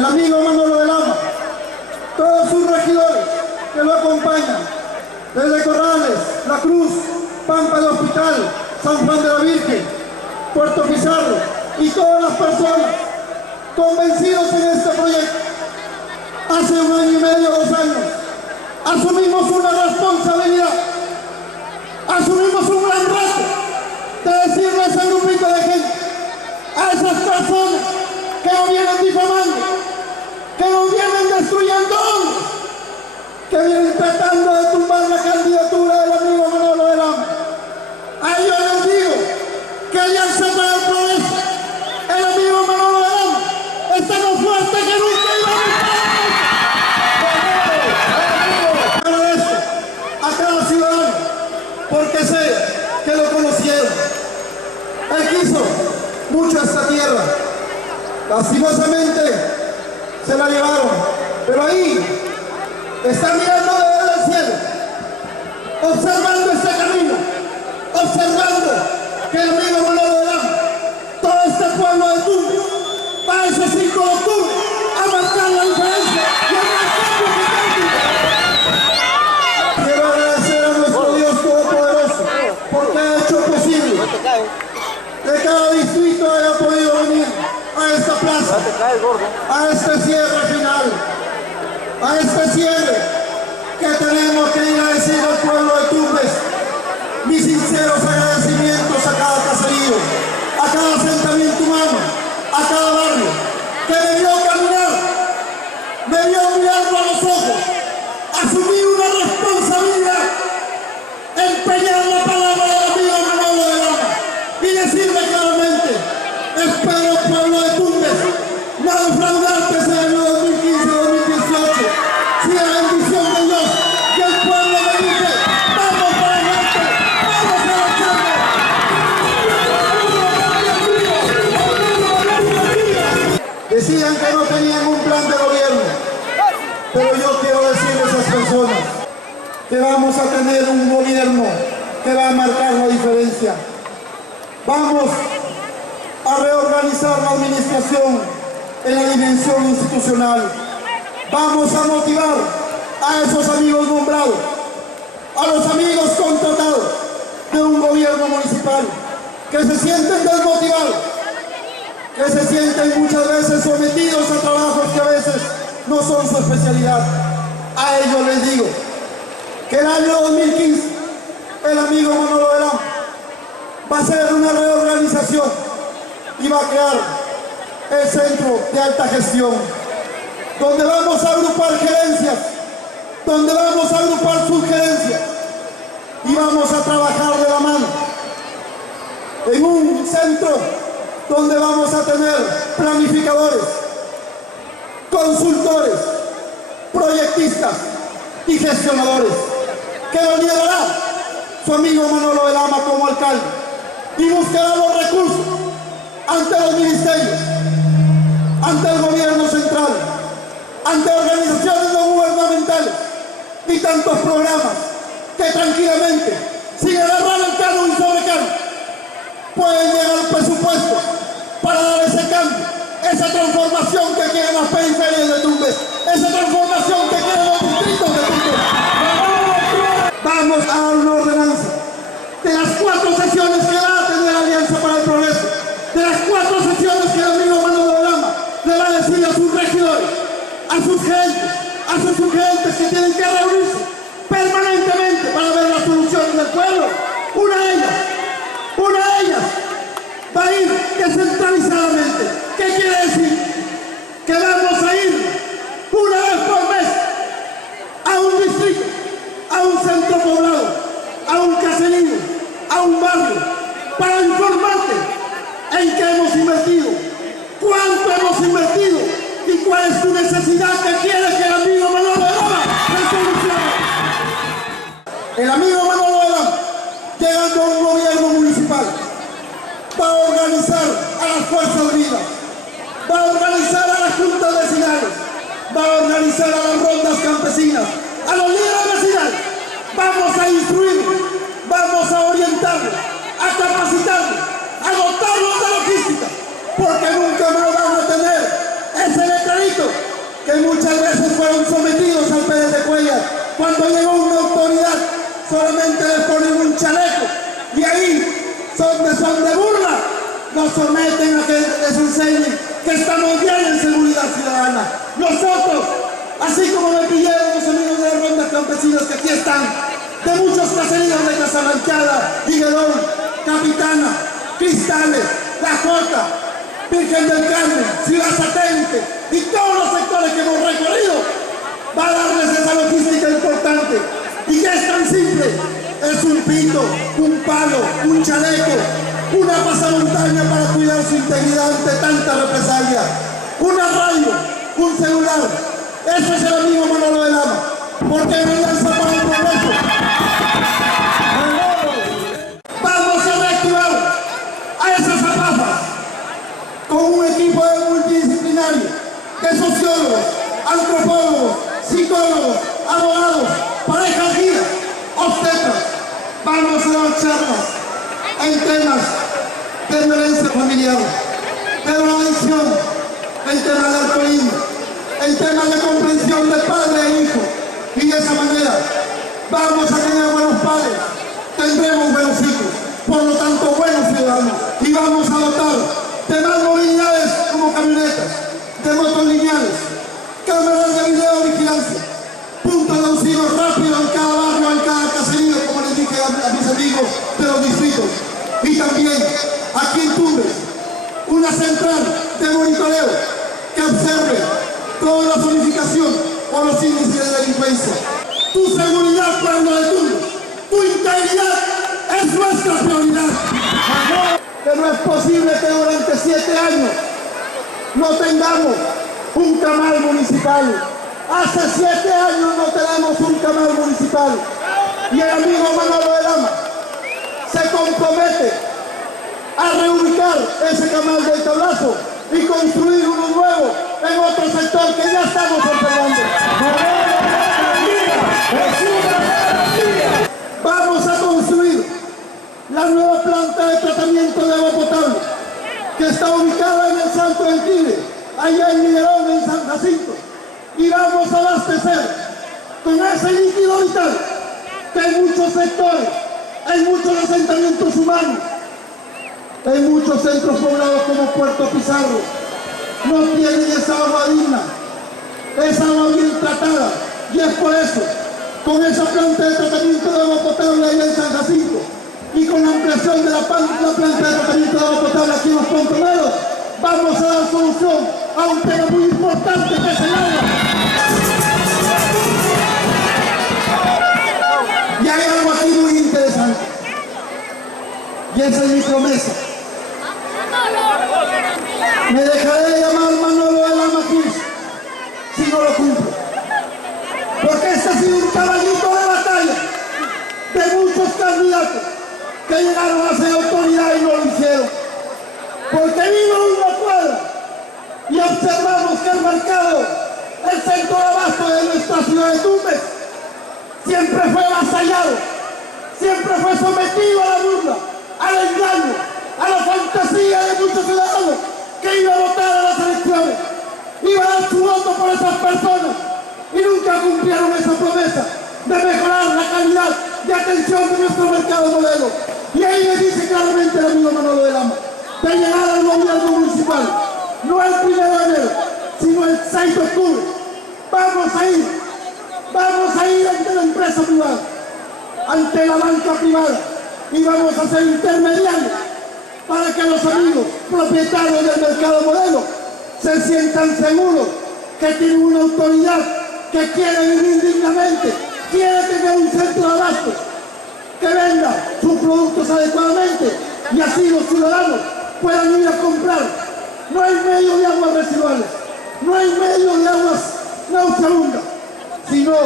el amigo Manolo de Lama, todos sus regidores que lo acompañan, desde Corrales, La Cruz, Pampa de Hospital, San Juan de la Virgen, Puerto Pizarro y todas las personas convencidos en este proyecto. Hace 1 año y medio, 2 años, asumimos una responsabilidad, asumimos un gran reto de decirle a ese grupito de gente, a esas personas que nos vienen difamando, que nos vienen destruyendo, que vienen tratando de tumbar la candidatura del amigo Manolo de Lama. A ellos les digo que Alianza para el Progreso, el amigo Manolo de Lama, está más fuerte que nunca y vamos a agradezco a cada ciudadano porque sé que lo conocieron. Él quiso mucho a esta tierra. Lastimosamente se la llevaron, pero ahí está mirando desde el cielo, observando este camino, observando que el amigo Manolo de Lama, todo este pueblo de Tumbes, para ese 5 de octubre, a marcar la diferencia y a marcar lo que quiero agradecer a nuestro Dios Todopoderoso porque ha hecho posible que cada distrito haya podido venir a esta plaza, a este cierre final, a este cierre que tenemos que ir a decir al pueblo de Tumbes mis sinceros agradecimientos a cada caserío, a cada asentamiento humano, a cada barrio que me vio caminar, me vio mirando a los ojos, asumir una responsabilidad, empeñar la palabra del amigo Manolo de Lama y decirle claramente: espero, pueblo de Tumbes, no defraudarte ese año 2015-2018, si la bendición de Dios y el pueblo me dice: vamos para adelante, vamos avanzando. Decían que no tenían un plan de gobierno, pero yo quiero decirles a esas personas que vamos a tener un gobierno que va a marcar la diferencia. Vamos a reorganizar la administración en la dimensión institucional. Vamos a motivar a esos amigos nombrados, a los amigos contratados de un gobierno municipal, que se sienten desmotivados, que se sienten muchas veces sometidos a trabajos que a veces no son su especialidad. A ellos les digo que el año 2015 el amigo Manolo de Lama va a hacer una reorganización y va a crear el Centro de Alta Gestión, donde vamos a agrupar gerencias, donde vamos a agrupar subgerencias y vamos a trabajar de la mano en un centro donde vamos a tener planificadores, consultores, proyectistas y gestionadores, que lo liderará su amigo Manolo de Lama como alcalde y buscará los recursos ante los ministerios, ante el gobierno central, ante organizaciones no gubernamentales y tantos programas que tranquilamente, sin agarrar el carro y sobrecargo, pueden llegar al presupuesto para dar ese cambio, esa transformación que quieren las periferias de Tumbes, esa transformación que quieren los distritos de Tumbes. Vamos a dar una ordenanza de las 4 sesiones que va a tener Alianza para el Progreso, de las 4 sesiones que el amigo Manolo de Lama le va a decir a sus regidores, a sus gentes, a sus sugerentes que tienen que reunirse permanentemente para ver las soluciones del pueblo. Una de ellas va a ir descentralizadamente. ¿Qué quiere decir? Que vamos a ir una vez por mes a un distrito, a un centro poblado, a un caserío, a un barrio, para informarte en qué hemos invertido, cuánto hemos invertido y cuál es tu necesidad que quieres que el amigo Manolo de Lama resolucione. El amigo Manolo de Lama, llegando a un gobierno municipal, va a organizar a las fuerzas vivas, va a organizar a las juntas vecinales, va a organizar a las rondas campesinas, a los líderes vecinales. Vamos a instruir, vamos a orientarlos, a capacitarlos, a dotarlos de logística, porque nunca más van a tener ese letrerito muchas veces fueron sometidos al Pérez de Cuellar. Cuando llegó una autoridad, solamente les ponen un chaleco y ahí son de burla, nos someten a que les enseñen que estamos bien en seguridad ciudadana. Nosotros, así como me pidieron los amigos de las rondas campesinas que aquí están, de muchos caseríos de Casablanca, Higuerón, Capitana, Cristales, La Jota, Virgen del Carmen, Ciudad Satélite y todos los sectores que hemos recorrido, va a darles esa logística importante. ¿Y que es tan simple? Es un pito, un palo, un chaleco, una pasamontaña para cuidar su integridad ante tanta represalia, una radio, un celular. Eso es el amigo Manolo de Lama, porque me lanza para el progreso. Vamos a reactivar a esas zapafas con un equipo de multidisciplinario, de sociólogos, antropólogos, psicólogos, abogados, parejas guías, obstetras. Vamos a dar charlas en temas de violencia familiar, de drogadicción, en temas de alcoholismo, en temas de comprensión de padre e hijo. Y de esa manera vamos a tener buenos padres, tendremos buenos hijos, por lo tanto buenos ciudadanos. Y vamos a dotar de más movilidades como camionetas, de motos lineales, cámaras de videovigilancia, puntos de auxilio rápido en cada barrio, en cada caserío, como les dije a mis amigos de los distritos. Y también aquí en Tumbes, una central de monitoreo que observe toda la zonificación o los índices de delincuencia. Tu seguridad, pueblo de Tumbes, tu integridad es nuestra prioridad. Que no es posible que durante 7 años no tengamos un camal municipal. Hace 7 años no tenemos un camal municipal. Y el amigo Manolo de Lama se compromete a reubicar ese camal del Tablazo y construir uno nuevo en otro sector que ya estamos observando. Vamos a construir la nueva planta de tratamiento de agua potable que está ubicada en el Salto del Tigre, allá en Higuerón, en San Jacinto. Y vamos a abastecer con ese líquido vital que en muchos sectores, en muchos asentamientos humanos, en muchos centros poblados como Puerto Pizarro, no tienen esa agua digna, esa agua bien tratada. Y es por eso, con esa planta de tratamiento de agua potable allá en San Jacinto y con la ampliación de la planta de tratamiento de agua potable aquí en Los Pontoneros, vamos a dar solución a un tema muy importante que es el agua. Y hay algo aquí muy interesante, y esa es mi promesa. Me dejaré de llamar Manolo de Lama si no lo cumplo, porque este ha sido un caballito de batalla de muchos candidatos que llegaron a ser autoridad y no lo hicieron, porque vivo en una cuadra y observamos que el mercado, el centro de abasto de nuestra ciudad de Tumbes, siempre fue avasallado, siempre fue sometido a la burla, al engaño, a la fantasía de muchos ciudadanos que iban a votar a las elecciones, iban a dar su voto por esas personas y nunca cumplieron esa promesa de mejorar la calidad de atención de nuestro mercado modelo. Y ahí le dice claramente el amigo Manolo de Lama, de llegar al gobierno municipal, no el 1 de enero, sino el 6 de octubre. Vamos a ir ante la empresa privada, ante la banca privada, y vamos a ser intermediarios para que los amigos propietarios del mercado modelo se sientan seguros que tienen una autoridad que quiere vivir dignamente, quiere tener un centro de abasto, que venda sus productos adecuadamente y así los ciudadanos puedan ir a comprar, no en medio de aguas residuales, no en medio de aguas nauseabundas, sino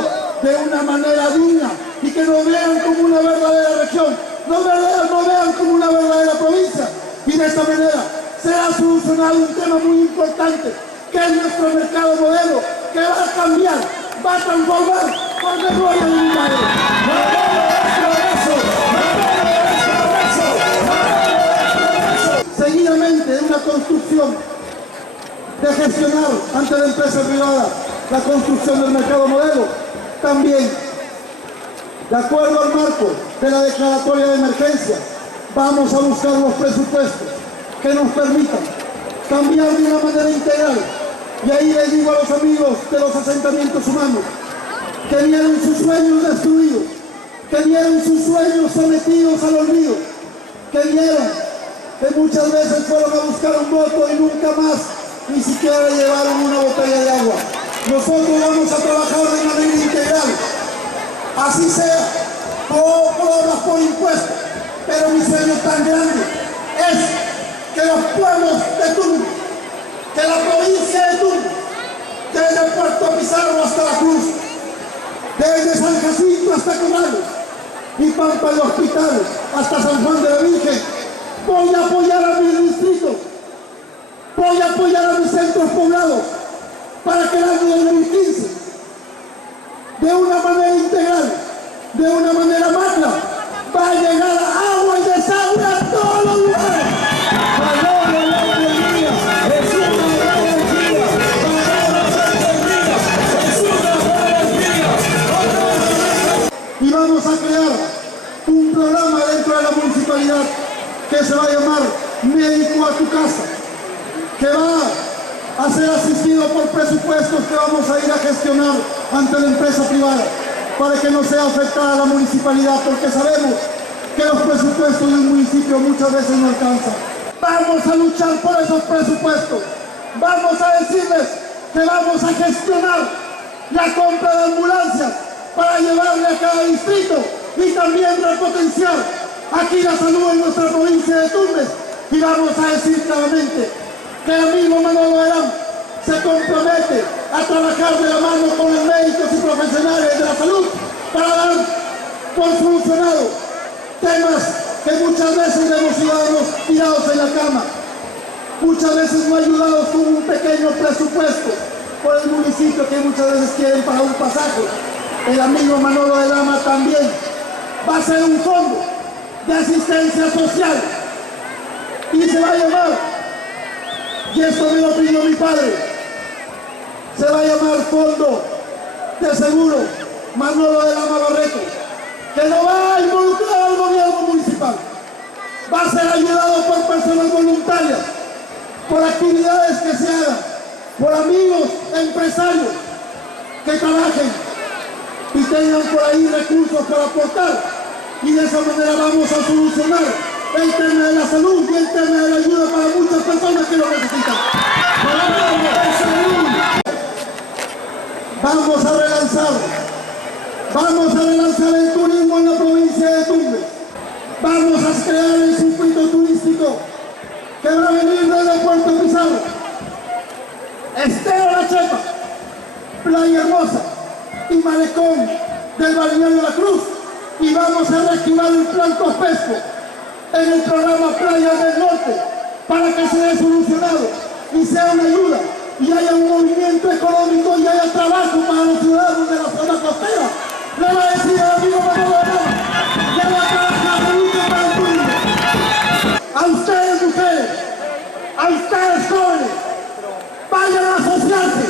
de una manera digna y que nos vean como una verdadera región, nos vean como una verdadera provincia. Y de esta manera será solucionado un tema muy importante, que es nuestro mercado modelo, que va a cambiar, va a transformar por memoria de mi padre. Seguidamente, una construcción de gestionar ante la empresa privada la construcción del mercado modelo. También, de acuerdo al marco de la declaratoria de emergencia, vamos a buscar los presupuestos que nos permitan cambiar de una manera integral. Y ahí les digo a los amigos de los asentamientos humanos que vieron sus sueños destruidos, que vieron sus sueños sometidos al olvido, que vieron que muchas veces fueron a buscar un voto y nunca más ni siquiera llevaron una botella de agua. Nosotros vamos a trabajar de manera integral, así sea, por obras, por impuestos, pero mi sueño tan grande es que los pueblos de Tumbes, que la provincia de Tumbes, desde Puerto Pizarro hasta La Cruz, desde San Jacinto hasta Corrales y Pampa de Hospitales hasta San Juan de la Virgen, voy a apoyar a mi distrito, voy a apoyar a mis centros poblados para que el año 2015, de una manera integral, de una manera magna, va a llegar agua y desagüe a todos los lugares. Y vamos a crear un programa dentro de la municipalidad que se va a llamar Médico a tu Casa, que va a ser asistido por presupuestos que vamos a ir a gestionar ante la empresa privada para que no sea afectada la municipalidad, porque sabemos que los presupuestos del municipio muchas veces no alcanzan. Vamos a luchar por esos presupuestos, vamos a decirles que vamos a gestionar la compra de ambulancias para llevarle a cada distrito y también repotenciar aquí la salud en nuestra provincia de Tumbes. Y vamos a decir claramente que el amigo Manolo Aram se compromete a trabajar de la mano con los médicos y profesionales de la salud para dar por solucionado temas que muchas veces vemos ciudadanos tirados en la cama, muchas veces no ayudados con un pequeño presupuesto por el municipio que muchas veces quieren para un pasaje. El amigo Manolo de Lama también va a ser un fondo de asistencia social y se va a llamar, y esto me lo pidió mi padre, se va a llamar Fondo de Seguro Manolo de Lama Barreto, que no va a involucrar al gobierno municipal, va a ser ayudado por personas voluntarias, por actividades que se hagan, por amigos empresarios que trabajen y tengan por ahí recursos para aportar, y de esa manera vamos a solucionar el tema de la salud y el tema de la ayuda para muchas personas que lo necesitan. Vamos a relanzar el turismo en la provincia de Tumbes, vamos a crear el circuito turístico que va a venir desde Puerto Pizarro, Estero La Chepa, Playa Hermosa y Malecón del balneario La Cruz, y vamos a reactivar el plan Cospesco en el programa Playas del Norte para que se dé solucionado y sea una ayuda y haya un movimiento económico y haya trabajo para los ciudadanos de la zona costera. Le va a decir al amigo Manolo Aram, le va a trabajar de lucha para el turismo. A ustedes mujeres, a ustedes jóvenes, vayan a asociarse,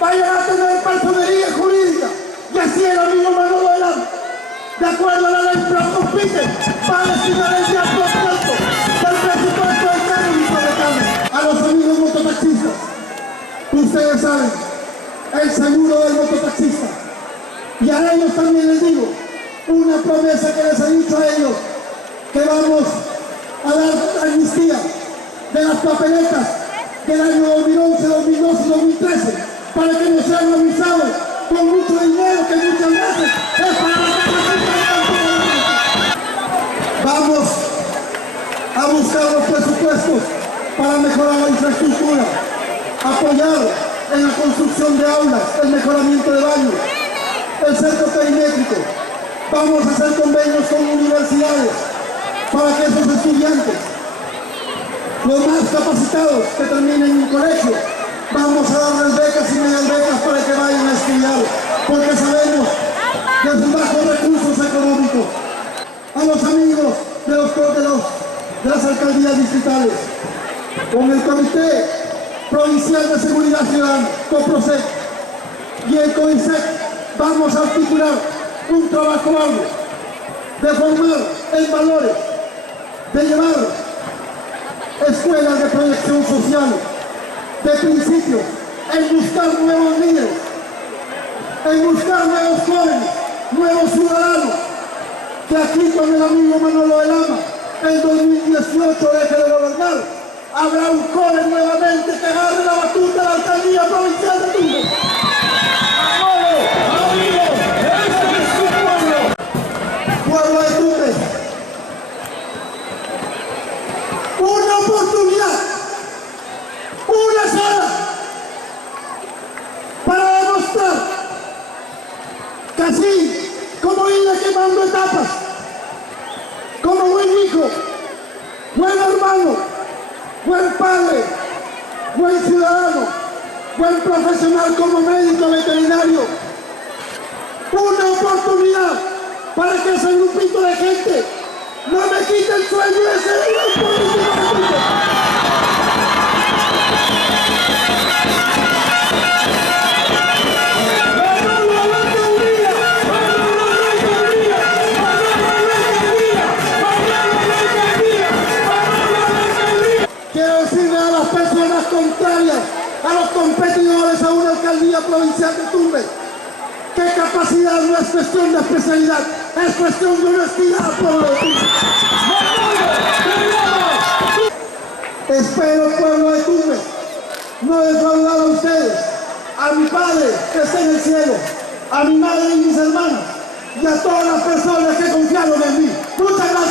vayan a tener personería jurídica, y así el amigo Manolo Aram, de acuerdo a la ley Procospite, va a destinar el día propuesto del presupuesto del crédito de cambio. A los amigos mototaxistas, ustedes saben, el seguro del mototaxista, y a ellos también les digo, una promesa que les he dicho a ellos, que vamos a dar amnistía de las papeletas del año 2011, 2012 y 2013, para que no sean avisados con mucho dinero que muchas veces es para vamos a buscar los presupuestos para mejorar la infraestructura, apoyar en la construcción de aulas, el mejoramiento de baños, el centro perimétrico. Vamos a hacer convenios con universidades para que esos estudiantes, los más capacitados que terminen en un colegio, vamos a darles becas y medias becas para que vayan a estudiar, porque sabemos de sus bajos recursos económicos. A los amigos de las alcaldías distritales, con el Comité Provincial de Seguridad Ciudadana, COPROSEC, y el CONICET vamos a articular un trabajo arduo de formar en valores, de llevar escuelas de proyección social, de principios, en buscar nuevos líderes, en buscar nuevos jóvenes, nuevos ciudadanos, que aquí con el amigo Manolo de Lama, en 2018 deje de gobernar, habrá un joven nuevamente que agarre la batuta de la alcaldía provincial de Tumbes. Amigos, este es su pueblo. Pueblo de Tumbes, una oportunidad, una sola, para demostrar que así como vine quemando etapas, como buen hijo, buen hermano, buen padre, buen ciudadano, buen profesional como médico veterinario, una oportunidad para que ese grupito de gente no me quite el sueño de ser un político de Tumbes. Quiero decirle a las personas contrarias, a los competidores a una alcaldía provincial de Tumbes, que capacidad no es cuestión de especialidad, es cuestión de honestidad, pueblo de Tumbes. Espero, pueblo de Tumbes, no defraudar a ustedes, a mi padre que está en el cielo, a mi madre y mis hermanos, y a todas las personas que confiaron en mí. Muchas gracias.